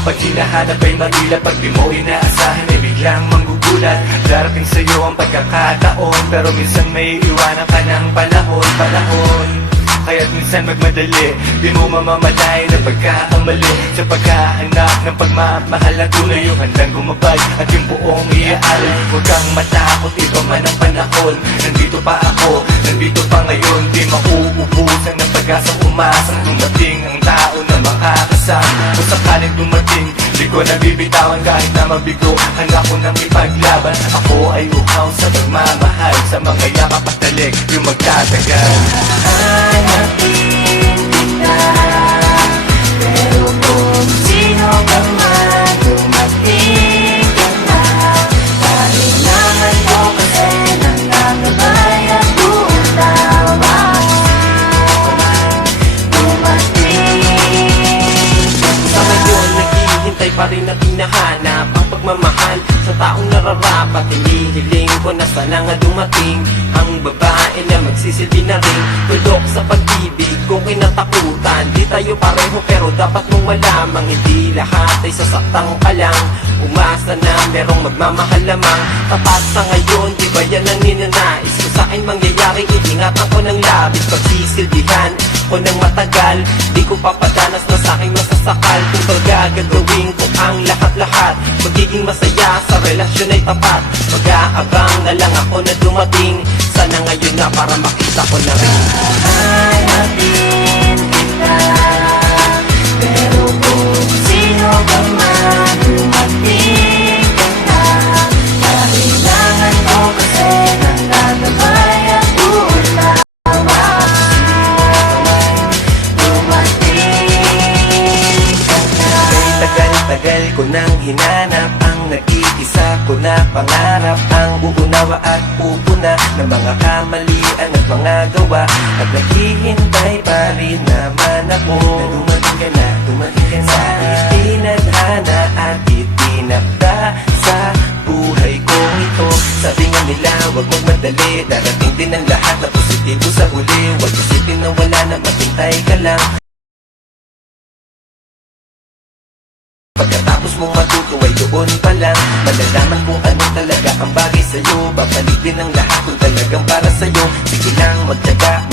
Pag hinahanap ay mailap, pag di mo inaasahan ay biglang manggugulat. Darating sa'yo ang pagkakataon, pero minsan may iwanan ka ng panahon. Kaya't minsan magmadali, di mo mamamalay na pagkakamali. Sa pagkahanap ng pagmamahal na tunay, yung handang gumabay at yung buong iaalay. Huwag kang matakot, iba man ang panahon. Nandito pa ako, nandito pa ngayon. Di mauubusan ng pag-asang umasang dumating ang tao na makakasama. Kung sakaling dumating, di ko nabibitawan kahit na mabigo. Handa ko nang ipaglaban. Ako ay uhaw sa pagmamahal, sa mga yakap at talik, yung magtatagal. Hanapin kita, pero kung sino ka man, dumating ka na. Kailangan ko kasi ng nakabay at buong tawa. Dumating Sa ngayon, naghihintay pa rin at hinahanap ang pagmamahal sa taong nararapat. Hinihiling ko na sana nga dumating ang babae na magsisilbi na rin tulok sa pag-ibig kung kinatakutan. Di tayo pareho pero dapat mong malamang hindi lahat ay sasaktang ka lang. Umasa na merong magmamahal lamang. Tapat sa ngayon, di ba yan ang ninanais ko sa akin mangyayari? Iingatan ko ng labis, pagsisilbihan ko ng matagal. Di ko papadanas na sa aking masasakal. Kung gagawin ko ang lahat-lahat, magiging masaya sa relasyon ay tapat. Mag-aabang na lang ako na dumating. Sana ngayon na para makita ko na rin. hanapin kita, pero kung sino ka man, dumating ka na. Kailangan ko kasi ng nakabay at buong tawa. Dumating ka na. Tagal-tagal ko nang hinanap ang nag-iisa ko na pangarap. Ang uunawa at pupuna ng mga kamalian at mga gawa. At naghihintay pa rin naman ako na dumating ka na sa itinadhana at itinakda sa buhay kong ito. Sabi nga nila, wag magmadali, darating din ang lahat na positibo sa huli. Wag isipin na wala na, maghintay ka lang. Pagkatapos mong matuto ay doon pa lang malalaman kung ano talaga ang bagay sa'yo. Babalik din ang lahat kung talagang para sa'yo. Sige lang, magtyaga,